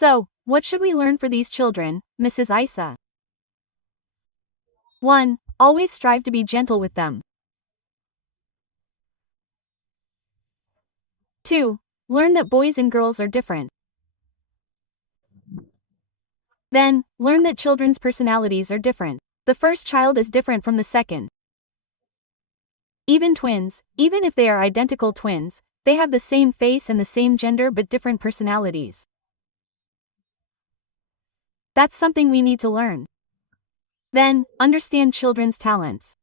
So, what should we learn for these children, Mrs. Aisah? 1. Always strive to be gentle with them. 2. Learn that boys and girls are different. Then, learn that children's personalities are different. The first child is different from the second. Even twins, even if they are identical twins, they have the same face and the same gender but different personalities. That's something we need to learn. Then, understand children's talents.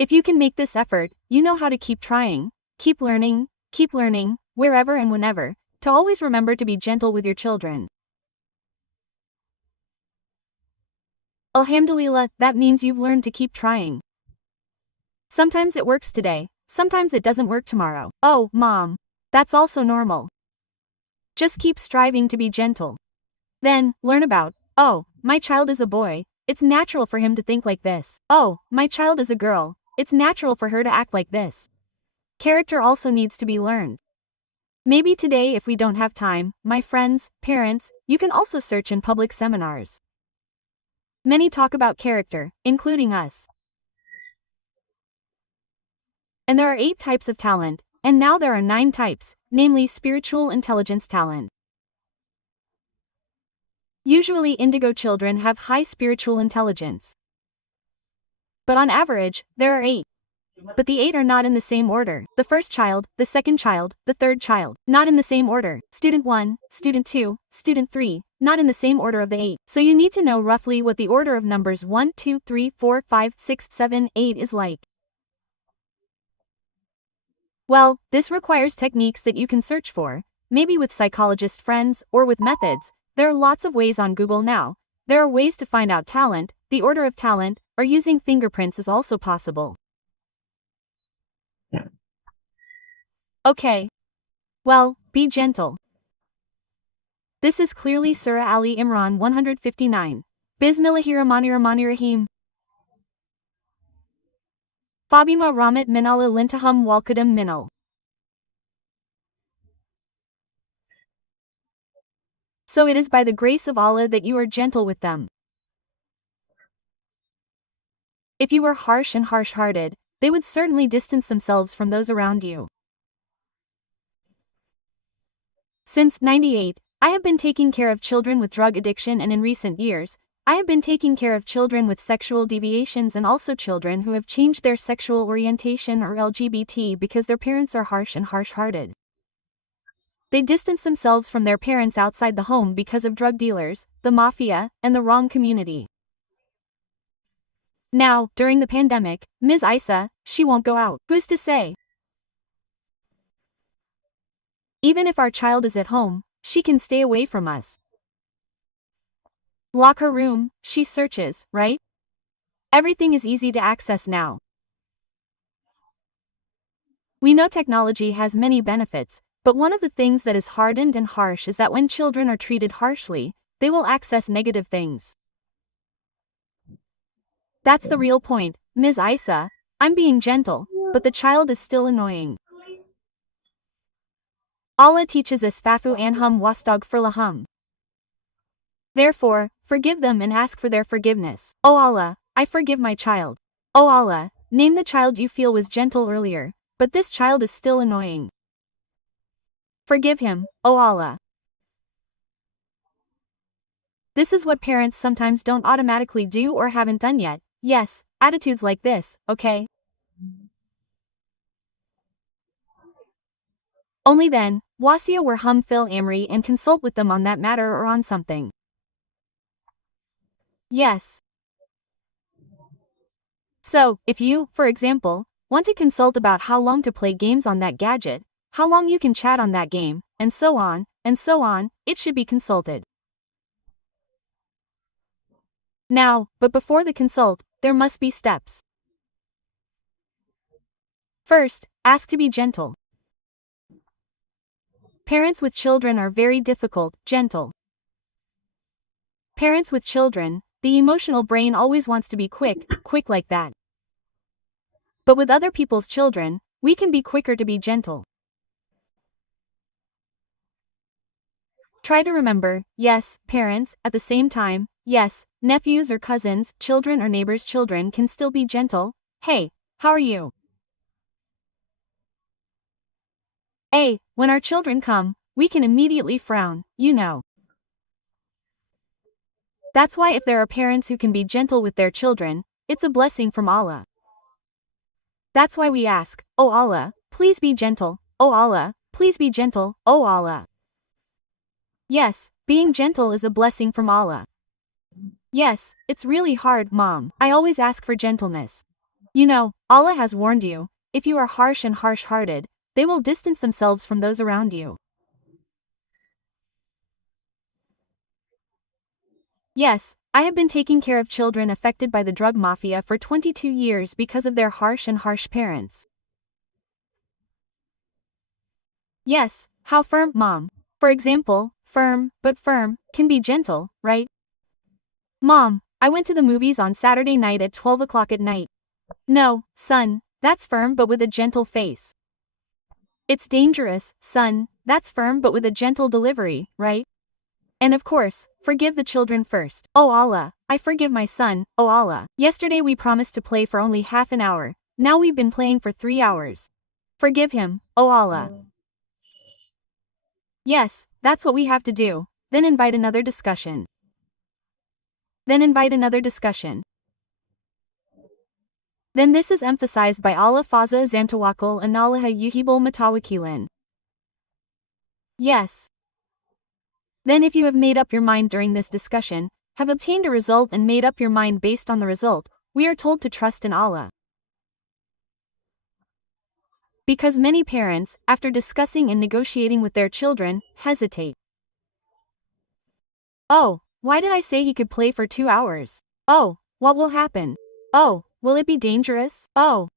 If you can make this effort, you know how to keep trying, keep learning, wherever and whenever, to always remember to be gentle with your children. Alhamdulillah, that means you've learned to keep trying. Sometimes it works today, sometimes it doesn't work tomorrow. Oh, Mom. That's also normal. Just keep striving to be gentle. Then, learn about, oh, my child is a boy, it's natural for him to think like this. Oh, my child is a girl, it's natural for her to act like this. Character also needs to be learned. Maybe today, if we don't have time, my friends, parents, you can also search in public seminars. Many talk about character, including us. And there are 8 types of talent, and now there are 9 types, namely spiritual intelligence talent. Usually indigo children have high spiritual intelligence. But on average, there are 8. But the 8 are not in the same order. The first child, the second child, the third child, not in the same order. Student 1, student 2, student 3, not in the same order of the 8. So you need to know roughly what the order of numbers 1, 2, 3, 4, 5, 6, 7, 8 is like. Well, this requires techniques that you can search for, maybe with psychologist friends or with methods. There are lots of ways on Google now. There are ways to find out talent, the order of talent, or using fingerprints is also possible. Okay. Well, be gentle. This is clearly Surah Ali Imran 159. Bismillahirrahmanirrahim. Fabima Rahmat Minala Lintahum Walkadam Minal. So it is by the grace of Allah that you are gentle with them. If you were harsh and harsh-hearted, they would certainly distance themselves from those around you. Since '98, I have been taking care of children with drug addiction, and in recent years, I have been taking care of children with sexual deviations and also children who have changed their sexual orientation or LGBT because their parents are harsh and harsh-hearted. They distance themselves from their parents outside the home because of drug dealers, the mafia, and the wrong community. Now, during the pandemic, Ms. Aisah, she won't go out. Who's to say? Even if our child is at home, she can stay away from us. Lock her room, she searches, right? Everything is easy to access now. We know technology has many benefits, but one of the things that is hardened and harsh is that when children are treated harshly, they will access negative things. That's the real point, Ms. Aisah. I'm being gentle, but the child is still annoying. Allah teaches us fafu anhum wastaghfir lahum. Therefore, forgive them and ask for their forgiveness. O Allah, I forgive my child. O Allah, name the child you feel was gentle earlier, but this child is still annoying. Forgive him, O Allah. This is what parents sometimes don't automatically do or haven't done yet. Yes, attitudes like this, okay? Only then, wasia were hum fil amri and consult with them on that matter or on something. Yes. So, if you, for example, want to consult about how long to play games on that gadget, how long you can chat on that game, and so on, it should be consulted. Now, but before the consult, there must be steps. First, ask to be gentle. Parents with children are very difficult, gentle. Parents with children, the emotional brain always wants to be quick like that. But with other people's children, we can be quicker to be gentle. Try to remember, yes, parents, at the same time, yes, nephews or cousins, children or neighbors' children can still be gentle. Hey, how are you? When our children come, we can immediately frown, you know. That's why if there are parents who can be gentle with their children, it's a blessing from Allah. That's why we ask, Oh Allah, please be gentle, Oh Allah, please be gentle, Oh Allah. Yes, being gentle is a blessing from Allah. Yes, it's really hard, Mom. I always ask for gentleness. You know, Allah has warned you, if you are harsh and harsh-hearted, they will distance themselves from those around you. Yes, I have been taking care of children affected by the drug mafia for 22 years because of their harsh parents. Yes, how firm, Mom. For example, firm, but firm, can be gentle, right? Mom, I went to the movies on Saturday night at 12 o'clock at night. No, son, that's firm but with a gentle face. It's dangerous, son, that's firm but with a gentle delivery, right? And of course, forgive the children first. Oh Allah, I forgive my son, oh Allah. Yesterday we promised to play for only half an hour, now we've been playing for 3 hours. Forgive him, oh Allah. Yes, that's what we have to do, then invite another discussion. Then this is emphasized by Allah faza zantawakal analaha yuhibul mutawakilin. Yes. Then if you have made up your mind during this discussion, have obtained a result and made up your mind based on the result, we are told to trust in Allah. Because many parents, after discussing and negotiating with their children, hesitate. Oh, why did I say he could play for 2 hours? Oh, what will happen? Oh, will it be dangerous? Oh.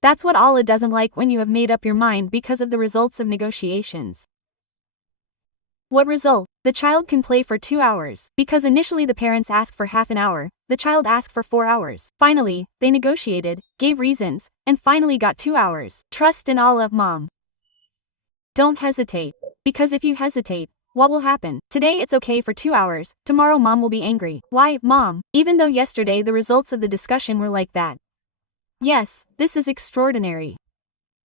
That's what Allah doesn't like when you have made up your mind because of the results of negotiations. What result? The child can play for 2 hours, because initially the parents asked for half an hour, the child asked for 4 hours. Finally, they negotiated, gave reasons, and finally got 2 hours. Trust in Allah, Mom. Don't hesitate. Because if you hesitate, what will happen? Today it's okay for 2 hours, tomorrow Mom will be angry. Why, Mom? Even though yesterday the results of the discussion were like that. Yes, this is extraordinary.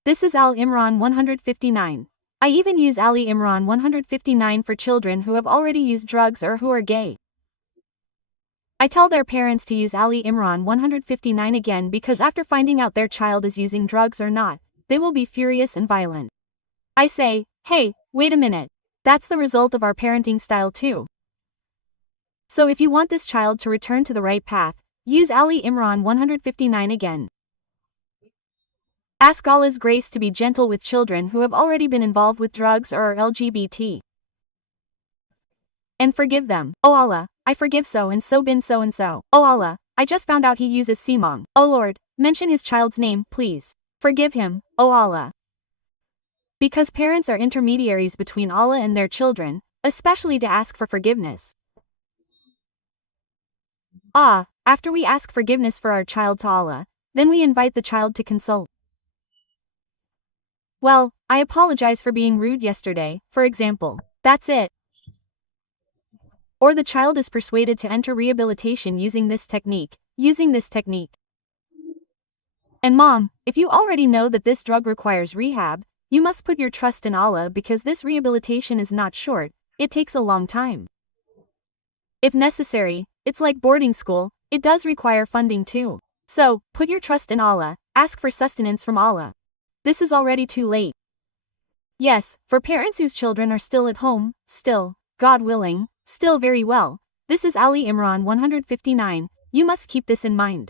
This is Al-Imran 159. I even use Ali Imran 159 for children who have already used drugs or who are gay. I tell their parents to use Ali Imran 159 again because after finding out their child is using drugs or not, they will be furious and violent. I say, hey, wait a minute. That's the result of our parenting style too. So if you want this child to return to the right path, use Ali Imran 159 again. Ask Allah's grace to be gentle with children who have already been involved with drugs or are LGBT. And forgive them. Oh Allah, I forgive so and so bin so and so. Oh Allah, I just found out he uses simong. Oh Lord, mention his child's name, please. Forgive him, oh Allah. Because parents are intermediaries between Allah and their children, especially to ask for forgiveness. After we ask forgiveness for our child to Allah, then we invite the child to consult. Well, I apologize for being rude yesterday, for example. That's it. Or the child is persuaded to enter rehabilitation using this technique. And Mom, if you already know that this drug requires rehab, you must put your trust in Allah because this rehabilitation is not short, it takes a long time. If necessary, it's like boarding school, it does require funding too. So, put your trust in Allah, ask for sustenance from Allah. This is already too late. Yes, for parents whose children are still at home, still, God willing, still very well, this is Ali Imran 159, you must keep this in mind.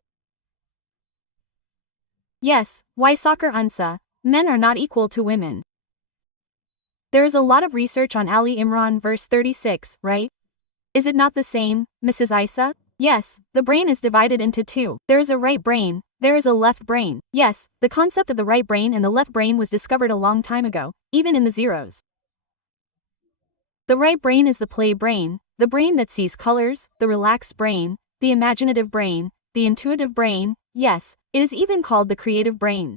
Yes, why soccer unsa, men are not equal to women. There is a lot of research on Ali Imran verse 36, right? Is it not the same, Mrs. Aisah? Yes, the brain is divided into two. There is a right brain, there is a left brain. Yes, the concept of the right brain and the left brain was discovered a long time ago, even in the zeros. The right brain is the play brain, the brain that sees colors, the relaxed brain, the imaginative brain, the intuitive brain, yes, it is even called the creative brain.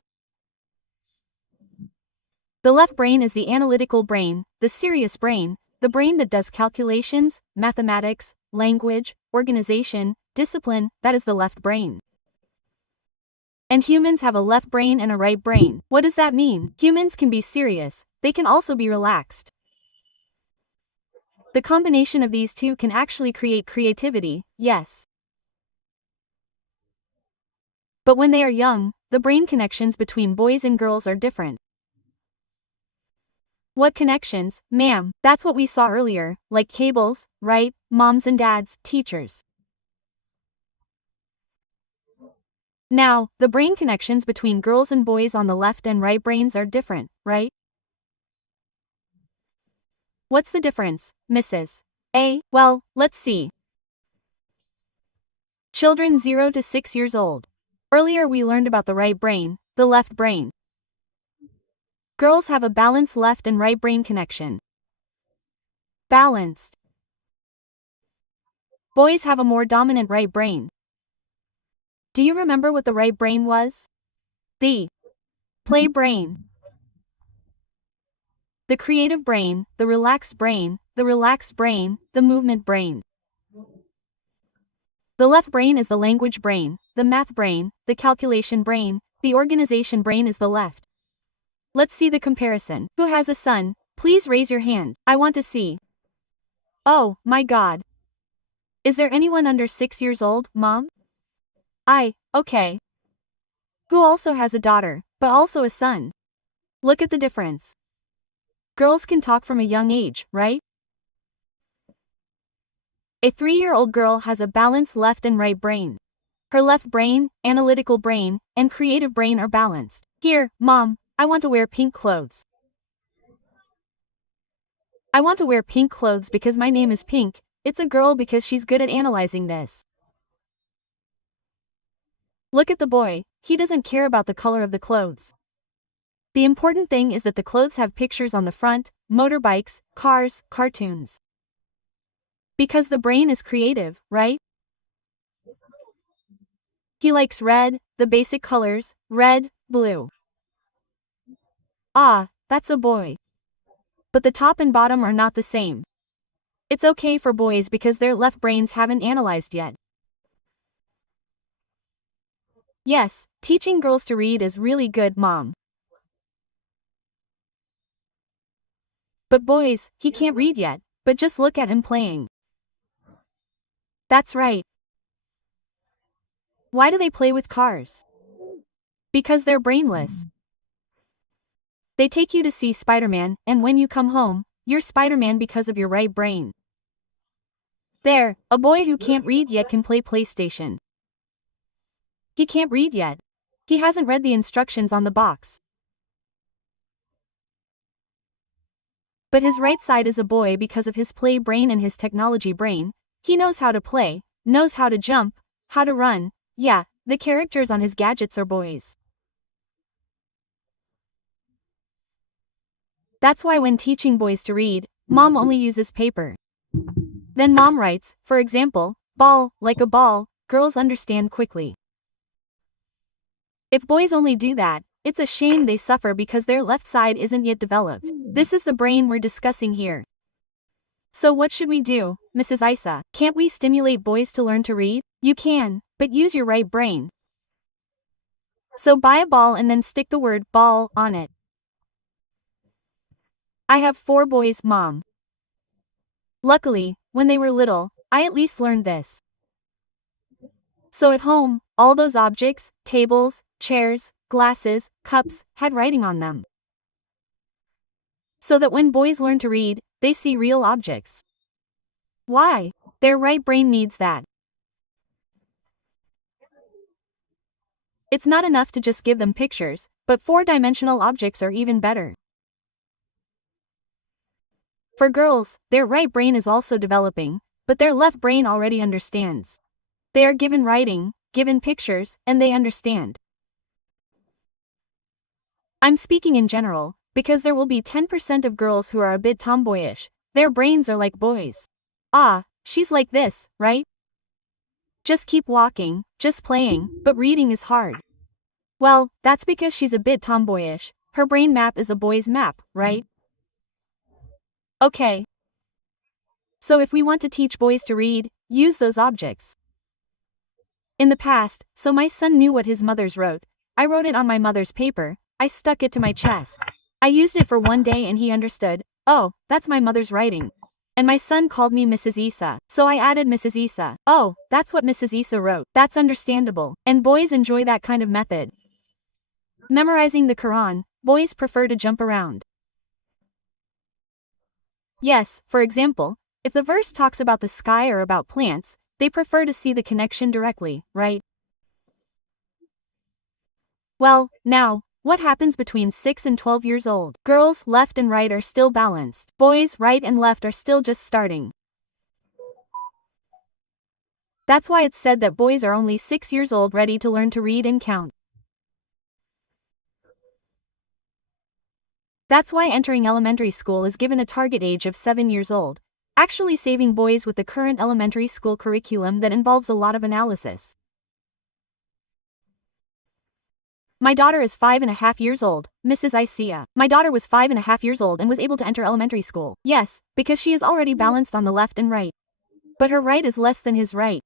The left brain is the analytical brain, the serious brain, the brain that does calculations, mathematics, language, organization, discipline, that is the left brain. And humans have a left brain and a right brain. What does that mean? Humans can be serious, they can also be relaxed. The combination of these two can actually create creativity, yes. But when they are young, the brain connections between boys and girls are different. What connections, ma'am? That's what we saw earlier, like cables, right? Moms and dads, teachers. Now, the brain connections between girls and boys on the left and right brains are different, right? What's the difference, Mrs. A? Well, let's see. Children 0 to 6 years old. Earlier we learned about the right brain, the left brain. Girls have a balanced left and right brain connection. Balanced. Boys have a more dominant right brain. Do you remember what the right brain was? The play brain. The creative brain, the relaxed brain, the movement brain. The left brain is the language brain, the math brain, the calculation brain, the organization brain is the left. Let's see the comparison. Who has a son? Please raise your hand. I want to see. Oh, my God. Is there anyone under 6 years old, Mom? Okay. Who also has a daughter, but also a son? Look at the difference. Girls can talk from a young age, right? A 3-year-old girl has a balanced left and right brain. Her left brain, analytical brain, and creative brain are balanced. Here, Mom, I want to wear pink clothes. I want to wear pink clothes because my name is Pink. It's a girl because she's good at analyzing this. Look at the boy, he doesn't care about the color of the clothes. The important thing is that the clothes have pictures on the front, motorbikes, cars, cartoons. Because the brain is creative, right? He likes red, the basic colors, red, blue. Ah, that's a boy. But the top and bottom are not the same. It's okay for boys because their left brains haven't analyzed yet. Yes, teaching girls to read is really good, Mom. But boys, he can't read yet, but just look at him playing. That's right. Why do they play with cars? Because they're brainless. They take you to see Spider-Man, and when you come home, you're Spider-Man because of your right brain. There, a boy who can't read yet can play PlayStation. He can't read yet. He hasn't read the instructions on the box. But his right side is a boy because of his play brain and his technology brain. He knows how to play, knows how to jump, how to run. Yeah, the characters on his gadgets are boys. That's why when teaching boys to read, Mom only uses paper. Then Mom writes, for example, ball, like a ball, girls understand quickly. If boys only do that, it's a shame they suffer because their left side isn't yet developed. This is the brain we're discussing here. So what should we do, Mrs. Aisah? Can't we stimulate boys to learn to read? You can, but use your right brain. So buy a ball and then stick the word ball on it. I have 4 boys, Mom. Luckily, when they were little, I at least learned this. So at home, all those objects, tables, chairs, glasses, cups, had writing on them. So that when boys learn to read, they see real objects. Why? Their right brain needs that. It's not enough to just give them pictures, but 4-dimensional objects are even better. For girls, their right brain is also developing, but their left brain already understands. They are given writing, given pictures, and they understand. I'm speaking in general, because there will be 10% of girls who are a bit tomboyish. Their brains are like boys. Ah, she's like this, right? Just keep walking, just playing, but reading is hard. Well, that's because she's a bit tomboyish. Her brain map is a boy's map, right? Okay. So if we want to teach boys to read, use those objects. In the past, so my son knew what his mother's wrote, I wrote it on my mother's paper, I stuck it to my chest. I used it for one day and he understood, oh, that's my mother's writing. And my son called me Mrs. Isa, so I added Mrs. Isa. Oh, that's what Mrs. Isa wrote. That's understandable. And boys enjoy that kind of method. Memorizing the Quran, boys prefer to jump around. Yes, for example, if the verse talks about the sky or about plants, they prefer to see the connection directly, right? Well, now, what happens between 6 and 12 years old? Girls, left and right are still balanced. Boys, right and left are still just starting. That's why it's said that boys are only 6 years old ready to learn to read and count. That's why entering elementary school is given a target age of 7 years old, actually saving boys with the current elementary school curriculum that involves a lot of analysis. My daughter is 5.5 years old, Mrs. Aisyah. My daughter was 5.5 years old and was able to enter elementary school. Yes, because she is already balanced on the left and right. But her right is less than his right.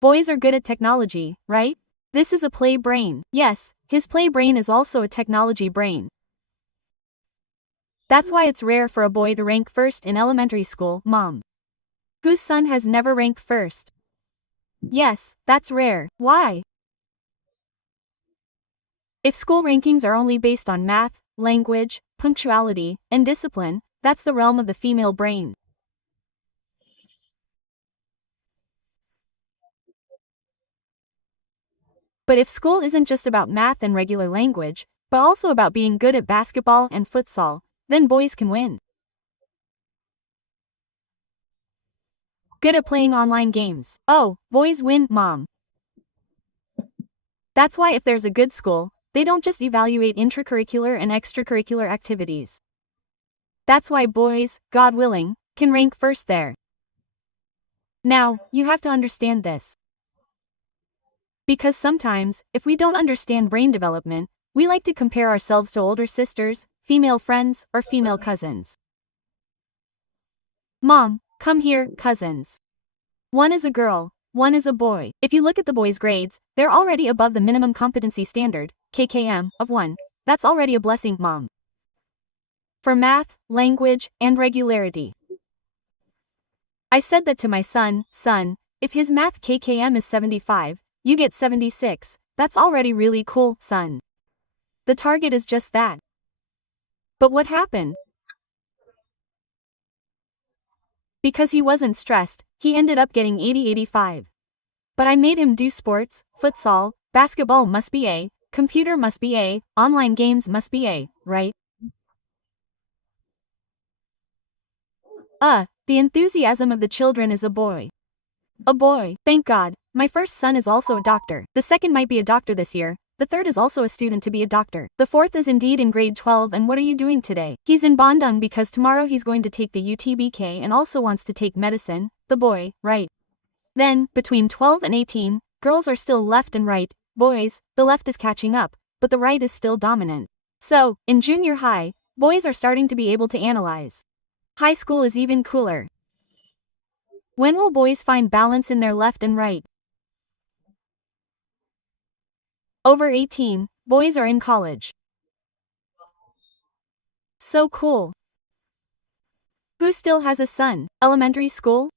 Boys are good at technology, right? This is a play brain. Yes, his play brain is also a technology brain. That's why it's rare for a boy to rank first in elementary school, Mom. Whose son has never ranked first? Yes, that's rare. Why? If school rankings are only based on math, language, punctuality, and discipline, that's the realm of the female brain. But if school isn't just about math and regular language, but also about being good at basketball and futsal, then boys can win. Good at playing online games. Oh, boys win, Mom. That's why if there's a good school, they don't just evaluate intracurricular and extracurricular activities. That's why boys, God willing, can rank first there. Now, you have to understand this. Because sometimes, if we don't understand brain development, we like to compare ourselves to older sisters, female friends, or female cousins. Mom, come here, cousins. One is a girl, one is a boy. If you look at the boys' grades, they're already above the minimum competency standard, KKM, of 1. That's already a blessing, Mom. For math, language, and regularity. I said that to my son, if his math KKM is 75, you get 76, that's already really cool, son. The target is just that. But what happened? Because he wasn't stressed, he ended up getting 80-85. But I made him do sports, futsal, basketball must be A, computer must be A, online games must be A, right? The enthusiasm of the children is a boy. A boy, thank God. My first son is also a doctor. The second might be a doctor this year. The third is also a student to be a doctor. The fourth is indeed in grade 12 and what are you doing today? He's in Bandung because tomorrow he's going to take the UTBK and also wants to take medicine, the boy, right? Then, between 12 and 18, girls are still left and right, boys, the left is catching up, but the right is still dominant. So, in junior high, boys are starting to be able to analyze. High school is even cooler. When will boys find balance in their left and right? Over 18, boys are in college. So cool. Who still has a son? Elementary school?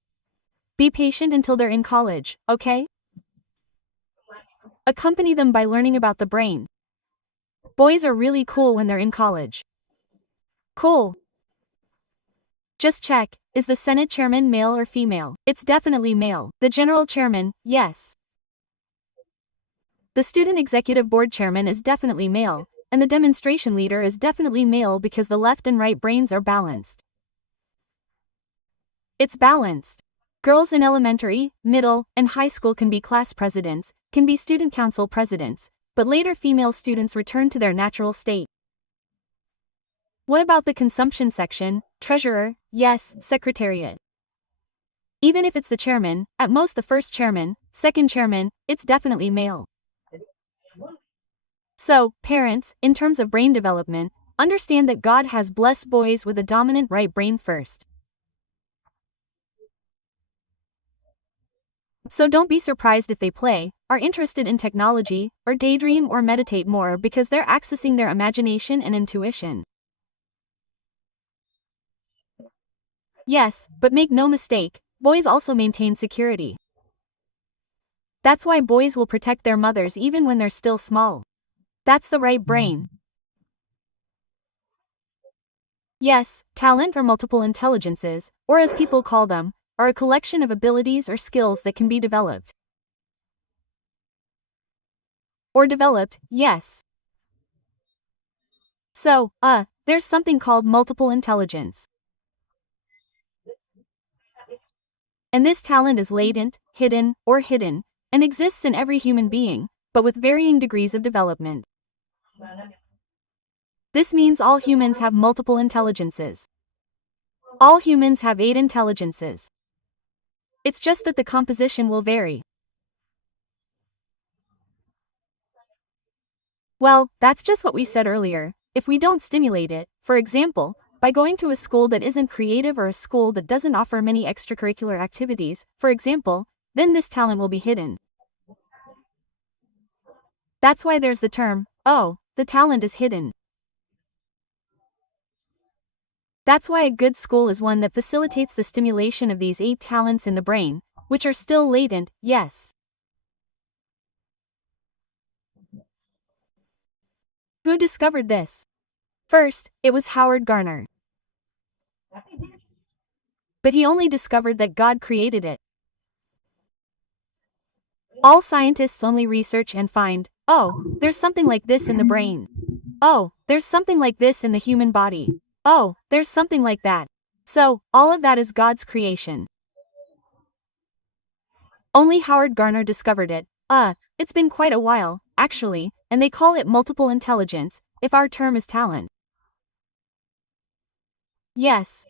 Be patient until they're in college, okay? Accompany them by learning about the brain. Boys are really cool when they're in college. Cool. Just check, is the Senate chairman male or female? It's definitely male. The general chairman, yes. The student executive board chairman is definitely male, and the demonstration leader is definitely male because the left and right brains are balanced. It's balanced. Girls in elementary, middle, and high school can be class presidents, can be student council presidents, but later female students return to their natural state. What about the consumption section, treasurer, yes, secretariat? Even if it's the chairman, at most the first chairman, second chairman, it's definitely male. So, parents, in terms of brain development, understand that God has blessed boys with a dominant right brain first. So don't be surprised if they play, are interested in technology, or daydream or meditate more because they're accessing their imagination and intuition. Yes, but make no mistake, boys also maintain security. That's why boys will protect their mothers even when they're still small. That's the right brain. Yes, talent or multiple intelligences, or as people call them, are a collection of abilities or skills that can be developed. Or developed, yes. So, there's something called multiple intelligence. And this talent is latent, hidden, and exists in every human being, but with varying degrees of development. This means all humans have multiple intelligences. All humans have 8 intelligences. It's just that the composition will vary. Well, that's just what we said earlier. If we don't stimulate it, for example, by going to a school that isn't creative or a school that doesn't offer many extracurricular activities, for example, then this talent will be hidden. That's why there's the term, the talent is hidden. That's why a good school is one that facilitates the stimulation of these 8 talents in the brain, which are still latent, yes. Who discovered this? First, it was Howard Gardner. But he only discovered that God created it. All scientists only research and find, there's something like this in the brain. There's something like this in the human body. There's something like that. So, all of that is God's creation. Only Howard Gardner discovered it. It's been quite a while, actually, and they call it multiple intelligence, if our term is talent. Yes.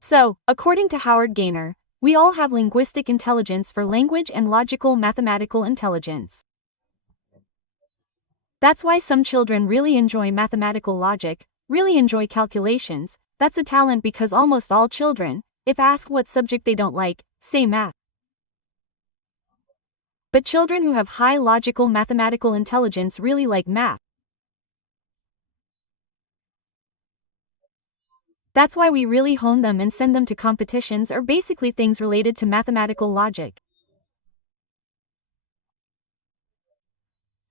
So, according to Howard Gardner, we all have linguistic intelligence for language and logical mathematical intelligence. That's why some children really enjoy mathematical logic, really enjoy calculations. That's a talent because almost all children, if asked what subject they don't like, say math. But children who have high logical mathematical intelligence really like math. That's why we really hone them and send them to competitions or basically things related to mathematical logic.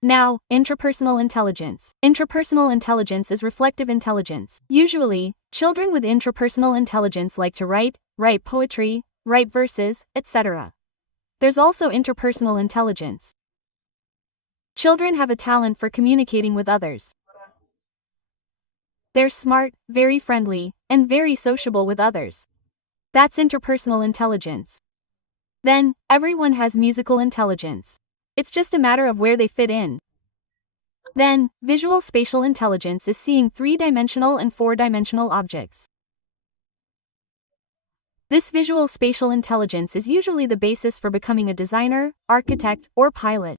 Now, intrapersonal intelligence. Intrapersonal intelligence is reflective intelligence. Usually, children with intrapersonal intelligence like to write poetry, write verses, etc. There's also interpersonal intelligence. Children have a talent for communicating with others. They're smart, very friendly, and very sociable with others. That's interpersonal intelligence. Then, everyone has musical intelligence. It's just a matter of where they fit in. Then, visual spatial intelligence is seeing 3-dimensional and 4-dimensional objects. This visual spatial intelligence is usually the basis for becoming a designer, architect, or pilot.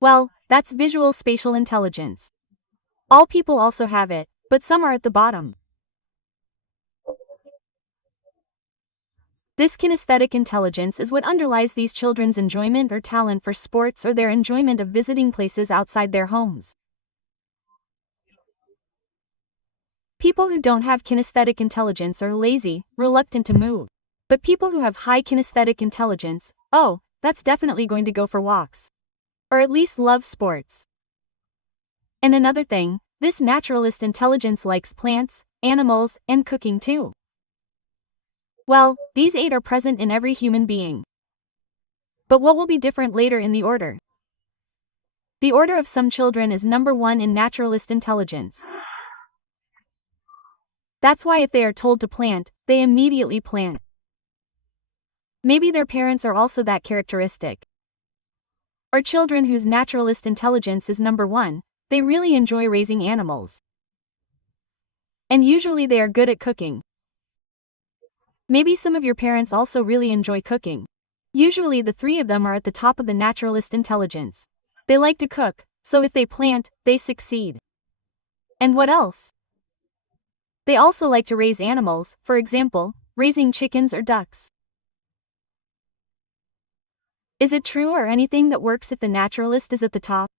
Well, that's visual spatial intelligence. All people also have it, but some are at the bottom. This kinesthetic intelligence is what underlies these children's enjoyment or talent for sports or their enjoyment of visiting places outside their homes. People who don't have kinesthetic intelligence are lazy, reluctant to move. But people who have high kinesthetic intelligence, that's definitely going to go for walks. Or at least love sports. And another thing, this naturalist intelligence likes plants, animals, and cooking too. Well, these 8 are present in every human being. But what will be different later in the order? The order of some children is number 1 in naturalist intelligence. That's why if they are told to plant, they immediately plant. Maybe their parents are also that characteristic. Or children whose naturalist intelligence is number 1, they really enjoy raising animals. And usually they are good at cooking. Maybe some of your parents also really enjoy cooking. Usually the 3 of them are at the top of the naturalist intelligence. They like to cook, so if they plant, they succeed. And what else? They also like to raise animals, for example, raising chickens or ducks. Is it true or anything that works if the naturalist is at the top?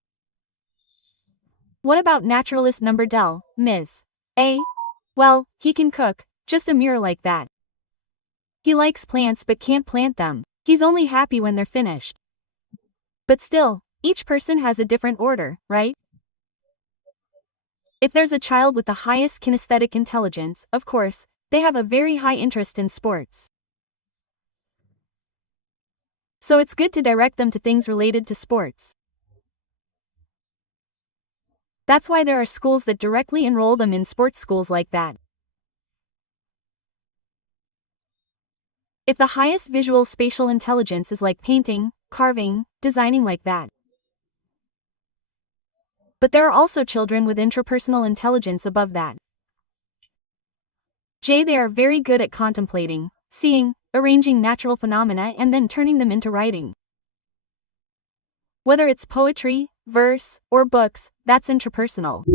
What about naturalist number Del, Ms. A? Well, he can cook, just a mirror like that. He likes plants but can't plant them. He's only happy when they're finished. But still, each person has a different order, right? If there's a child with the highest kinesthetic intelligence, of course, they have a very high interest in sports. So it's good to direct them to things related to sports. That's why there are schools that directly enroll them in sports schools like that. If the highest visual spatial intelligence is like painting, carving, designing like that. But there are also children with intrapersonal intelligence above that. They are very good at contemplating, seeing, arranging natural phenomena and then turning them into writing. Whether it's poetry, verse, or books, that's intrapersonal.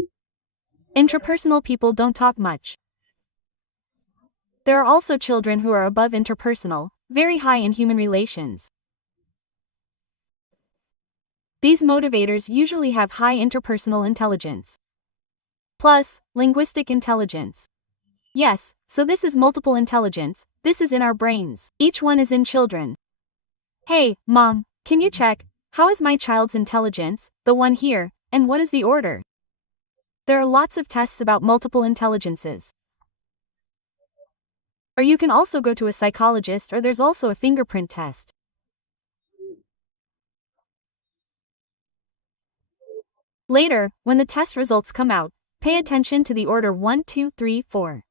Intrapersonal people don't talk much. There are also children who are above interpersonal, very high in human relations. These motivators usually have high interpersonal intelligence. Plus, linguistic intelligence. Yes, so this is multiple intelligence, this is in our brains. Each one is in children. Hey, Mom, can you check, how is my child's intelligence, the one here, and what is the order? There are lots of tests about multiple intelligences. Or you can also go to a psychologist, or there's also a fingerprint test. Later, when the test results come out, pay attention to the order 1, 2, 3, 4.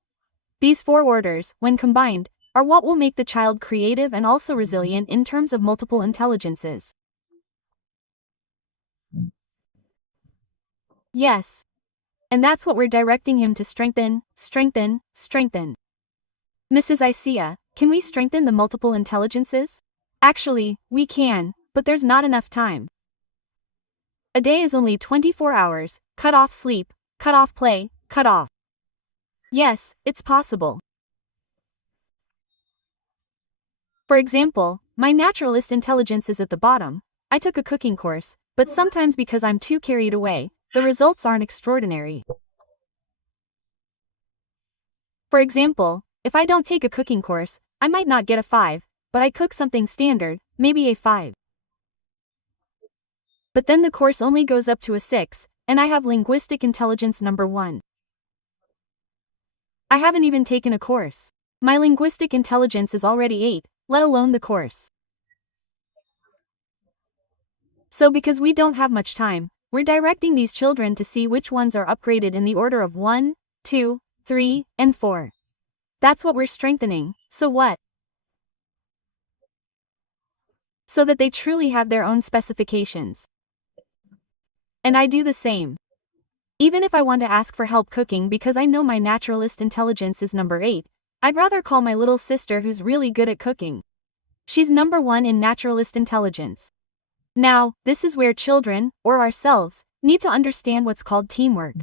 These 4 orders, when combined, are what will make the child creative and also resilient in terms of multiple intelligences. Yes. And that's what we're directing him to strengthen, strengthen, strengthen. Mrs. Aisha, can we strengthen the multiple intelligences? Actually, we can, but there's not enough time. A day is only 24 hours, cut off sleep, cut off play, cut off. Yes, it's possible. For example, my naturalist intelligence is at the bottom. I took a cooking course, but sometimes because I'm too carried away, the results aren't extraordinary. For example, if I don't take a cooking course, I might not get a 5, but I cook something standard, maybe a 5. But then the course only goes up to a 6, and I have linguistic intelligence number 1. I haven't even taken a course. My linguistic intelligence is already 8, let alone the course. So because we don't have much time, we're directing these children to see which ones are upgraded in the order of 1, 2, 3, and 4. That's what we're strengthening, so what? So that they truly have their own specifications. And I do the same. Even if I want to ask for help cooking because I know my naturalist intelligence is number 8, I'd rather call my little sister who's really good at cooking. She's number 1 in naturalist intelligence. Now, this is where children, or ourselves, need to understand what's called teamwork.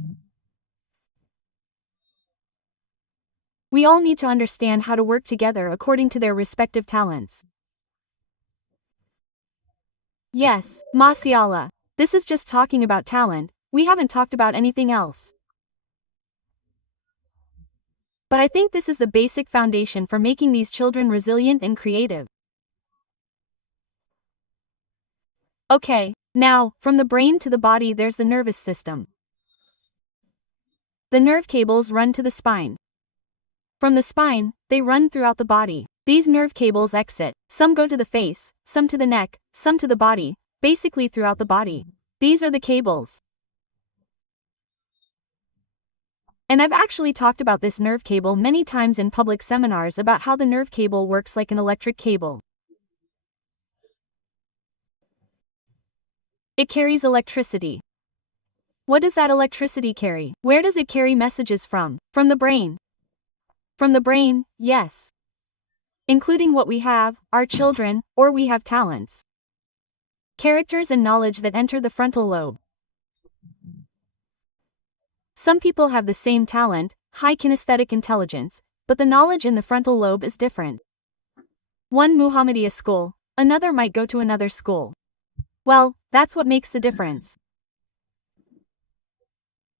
We all need to understand how to work together according to their respective talents. Yes, mashallah. This is just talking about talent, we haven't talked about anything else. But I think this is the basic foundation for making these children resilient and creative. Okay, now, from the brain to the body there's the nervous system. The nerve cables run to the spine. From the spine, they run throughout the body. These nerve cables exit, some go to the face, some to the neck, some to the body, basically throughout the body. These are the cables. And I've actually talked about this nerve cable many times in public seminars about how the nerve cable works like an electric cable. It carries electricity. What does that electricity carry? Where does it carry messages from? From the brain. From the brain, yes. Including what we have, our children, or we have talents. Characters and knowledge that enter the frontal lobe. Some people have the same talent, high kinesthetic intelligence, but the knowledge in the frontal lobe is different. One Muhammadiyah school, another might go to another school. Well, that's what makes the difference.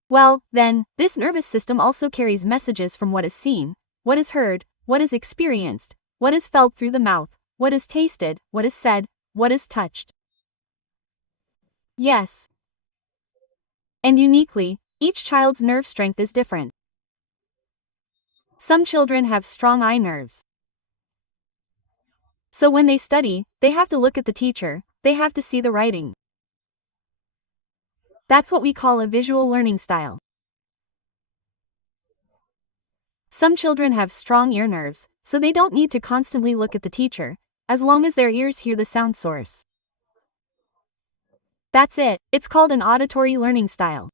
Well, then, this nervous system also carries messages from what is seen, what is heard, what is experienced, what is felt through the mouth, what is tasted, what is said, what is touched. Yes. And uniquely, each child's nerve strength is different. Some children have strong eye nerves. So when they study, they have to look at the teacher, they have to see the writing. That's what we call a visual learning style. Some children have strong ear nerves, so they don't need to constantly look at the teacher, as long as their ears hear the sound source. That's it, it's called an auditory learning style.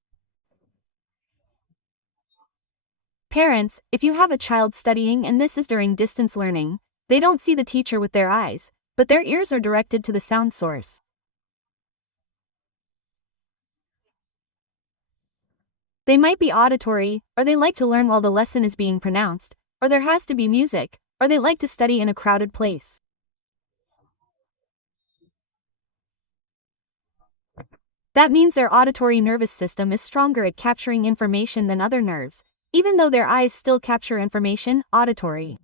Parents, if you have a child studying and this is during distance learning, they don't see the teacher with their eyes, but their ears are directed to the sound source. They might be auditory, or they like to learn while the lesson is being pronounced, or there has to be music, or they like to study in a crowded place. That means their auditory nervous system is stronger at capturing information than other nerves, even though their eyes still capture information, auditory.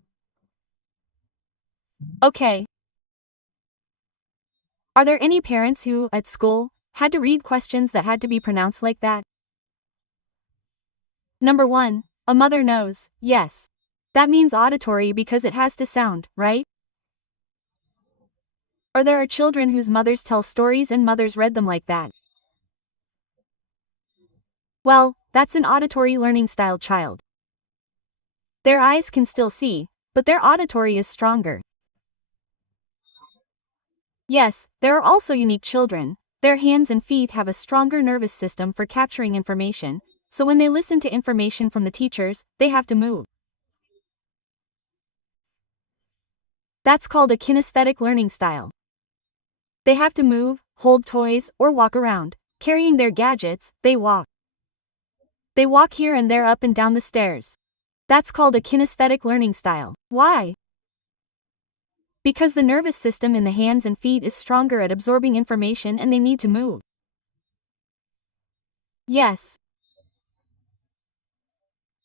Okay. Are there any parents who, at school, had to read questions that had to be pronounced like that? Number 1, a mother knows, yes. That means auditory because it has to sound, right? Or there are children whose mothers tell stories and mothers read them like that. Well, that's an auditory learning style child. Their eyes can still see, but their auditory is stronger. Yes, there are also unique children. Their hands and feet have a stronger nervous system for capturing information, so when they listen to information from the teachers, they have to move. That's called a kinesthetic learning style. They have to move, hold toys, or walk around, carrying their gadgets, they walk. They walk here and there up and down the stairs. That's called a kinesthetic learning style. Why? Because the nervous system in the hands and feet is stronger at absorbing information and they need to move. Yes.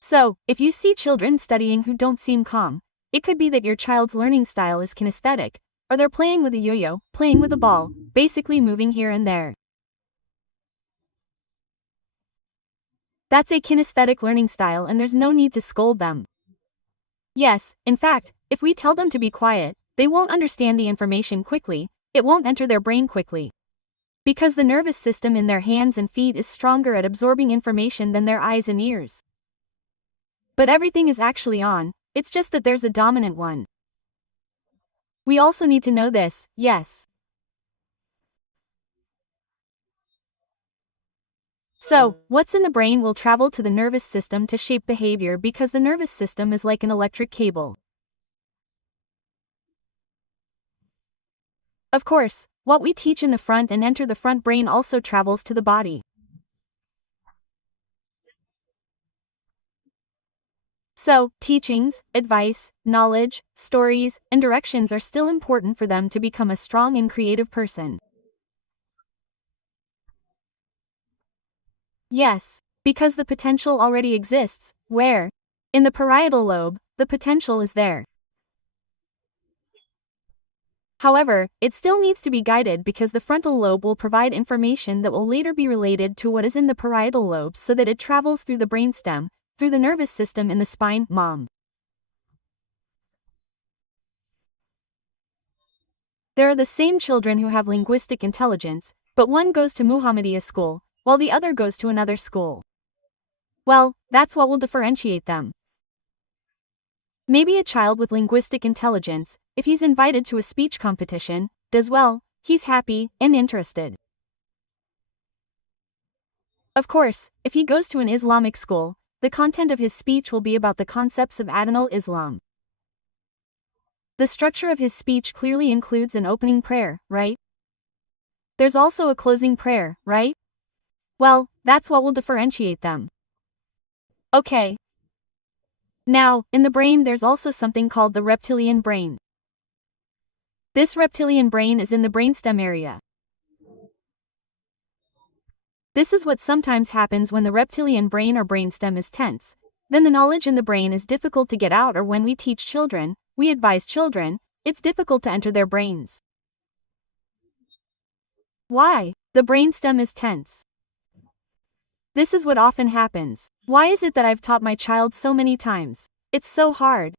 So, if you see children studying who don't seem calm, it could be that your child's learning style is kinesthetic, or they're playing with a yo-yo, playing with a ball, basically moving here and there. That's a kinesthetic learning style and there's no need to scold them. Yes, in fact, if we tell them to be quiet, they won't understand the information quickly, it won't enter their brain quickly. Because the nervous system in their hands and feet is stronger at absorbing information than their eyes and ears. But everything is actually on, it's just that there's a dominant one. We also need to know this, yes. So, what's in the brain will travel to the nervous system to shape behavior because the nervous system is like an electric cable. Of course, what we teach in the front and enter the front brain also travels to the body. So, teachings, advice, knowledge, stories, and directions are still important for them to become a strong and creative person. Yes, because the potential already exists. Where? In the parietal lobe, the potential is there. However, it still needs to be guided because the frontal lobe will provide information that will later be related to what is in the parietal lobe so that it travels through the brainstem, through the nervous system in the spine, mom. There are the same children who have linguistic intelligence, but one goes to Muhammadiyah school, while the other goes to another school. Well, that's what will differentiate them. Maybe a child with linguistic intelligence, if he's invited to a speech competition, does well, he's happy and interested. Of course, if he goes to an Islamic school, the content of his speech will be about the concepts of Adinal Islam. The structure of his speech clearly includes an opening prayer, right? There's also a closing prayer, right? Well, that's what will differentiate them. Okay. Now, in the brain there's also something called the reptilian brain. This reptilian brain is in the brainstem area. This is what sometimes happens when the reptilian brain or brainstem is tense. Then the knowledge in the brain is difficult to get out, or when we teach children, we advise children, it's difficult to enter their brains. Why? The brainstem is tense. This is what often happens. Why is it that I've taught my child so many times? It's so hard.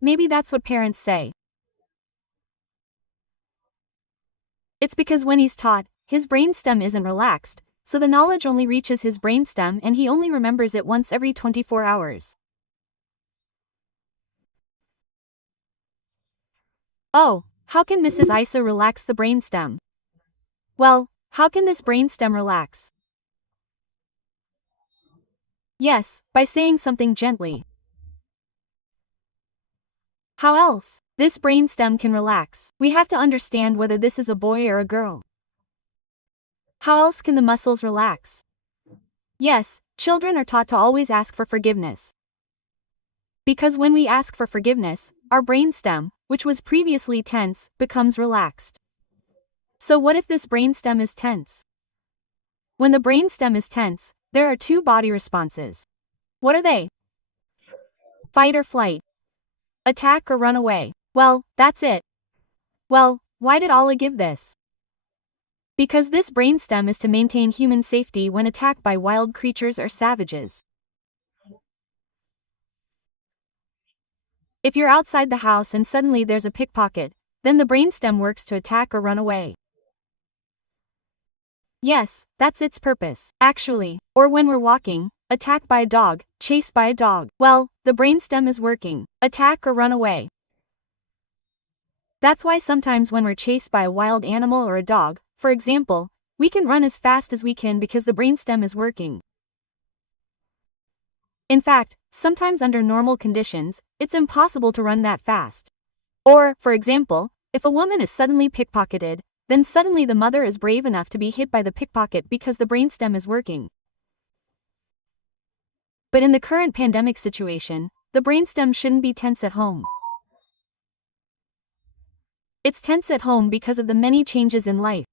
Maybe that's what parents say. It's because when he's taught, his brainstem isn't relaxed, so the knowledge only reaches his brainstem and he only remembers it once every 24 hours. Oh, how can Mrs. Aisah relax the brainstem? Well, how can this brainstem relax? Yes, by saying something gently. How else? This brainstem can relax. We have to understand whether this is a boy or a girl. How else can the muscles relax? Yes, children are taught to always ask for forgiveness. Because when we ask for forgiveness, our brainstem, which was previously tense, becomes relaxed. So what if this brainstem is tense? When the brainstem is tense, there are two body responses. What are they? Fight or flight. Attack or run away. Well, that's it. Well, why did Allah give this? Because this brainstem is to maintain human safety when attacked by wild creatures or savages. If you're outside the house and suddenly there's a pickpocket, then the brainstem works to attack or run away. Yes, that's its purpose, actually. Or when we're walking, attacked by a dog, chased by a dog. Well, the brainstem is working. Attack or run away. That's why sometimes when we're chased by a wild animal or a dog, for example, we can run as fast as we can because the brainstem is working. In fact, sometimes under normal conditions, it's impossible to run that fast. Or, for example, if a woman is suddenly pickpocketed, then suddenly the mother is brave enough to be hit by the pickpocket because the brainstem is working. But in the current pandemic situation, the brainstem shouldn't be tense at home. It's tense at home because of the many changes in life.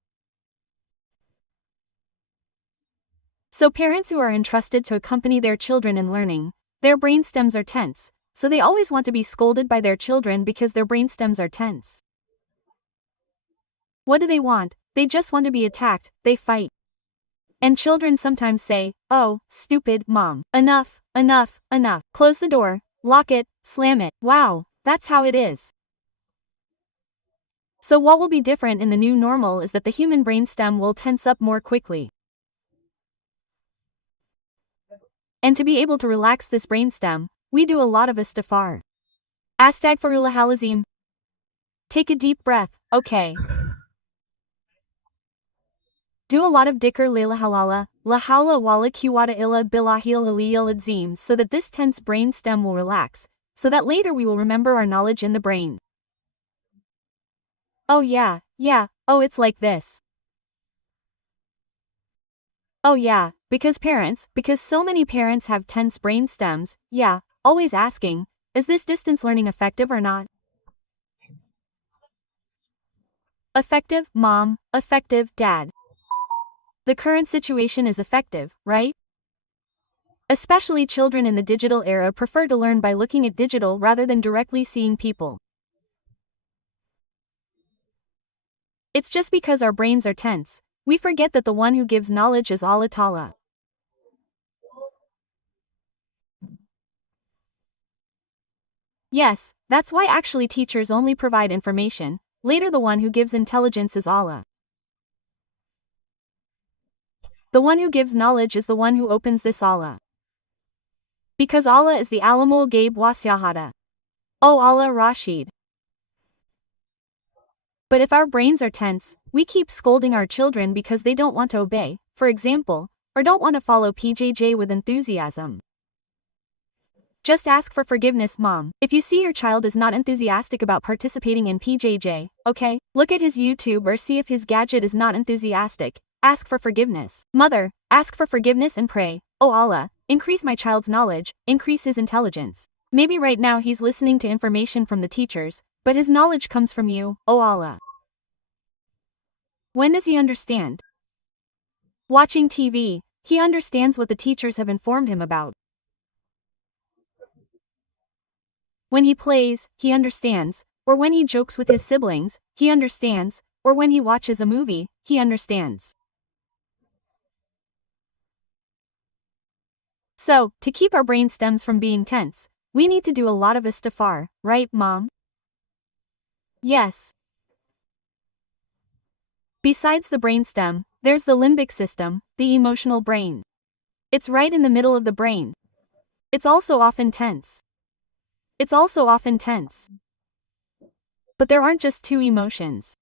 So parents who are entrusted to accompany their children in learning, their brainstems are tense, so they always want to be scolded by their children because their brainstems are tense. What do they want? They just want to be attacked, they fight. And children sometimes say, "Oh, stupid mom. Enough, enough, enough. Close the door, lock it, slam it." Wow, that's how it is. So what will be different in the new normal is that the human brainstem will tense up more quickly. And to be able to relax this brainstem, we do a lot of istighfar. Astaghfirullahalazim. Take a deep breath, okay. Do a lot of dhikr la halala, la hawla wala quwwata illa billahil aliyyil azim, so that this tense brainstem will relax, so that later we will remember our knowledge in the brain. Oh yeah, oh it's like this. Oh yeah, because so many parents have tense brainstems, always asking, is this distance learning effective or not? Effective, mom, effective, dad. The current situation is effective, right? Especially children in the digital era prefer to learn by looking at digital rather than directly seeing people. It's just because our brains are tense, we forget that the one who gives knowledge is Allah Ta'ala. Yes, that's why actually teachers only provide information, later the one who gives intelligence is Allah. The one who gives knowledge is the one who opens this Allah. Because Allah is the Alamul Gaib wa Shahada. Oh Allah Rashid. But if our brains are tense, we keep scolding our children because they don't want to obey, for example, or don't want to follow PJJ with enthusiasm. Just ask for forgiveness, mom. If you see your child is not enthusiastic about participating in PJJ, okay, look at his YouTube or see if his gadget is not enthusiastic, ask for forgiveness. Mother, ask for forgiveness and pray, "Oh Allah, increase my child's knowledge, increase his intelligence. Maybe right now he's listening to information from the teachers, but his knowledge comes from you, O Allah. When does he understand? Watching TV, he understands what the teachers have informed him about. When he plays, he understands, or when he jokes with his siblings, he understands, or when he watches a movie, he understands. So, to keep our brain stems from being tense, we need to do a lot of istighfar, right, Mom? Yes. Besides the brainstem, there's the limbic system, the emotional brain. It's right in the middle of the brain. It's also often tense. But there aren't just two emotions.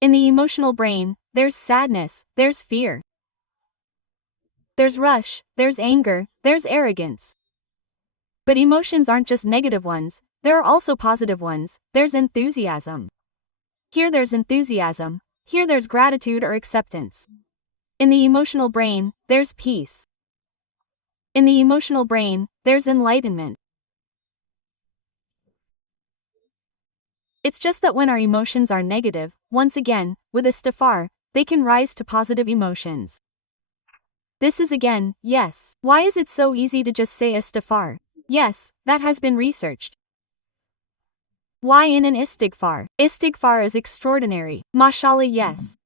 In the emotional brain, there's sadness, there's fear. There's rush, there's anger, there's arrogance. But emotions aren't just negative ones, there are also positive ones. There's enthusiasm. Here there's enthusiasm, here there's gratitude or acceptance. In the emotional brain, there's peace. In the emotional brain, there's enlightenment. It's just that when our emotions are negative, once again, with istighfar, they can rise to positive emotions. This is again, yes. Why is it so easy to just say istighfar? Yes, that has been researched. Why in an istighfar? Istighfar is extraordinary. Mashallah, yes.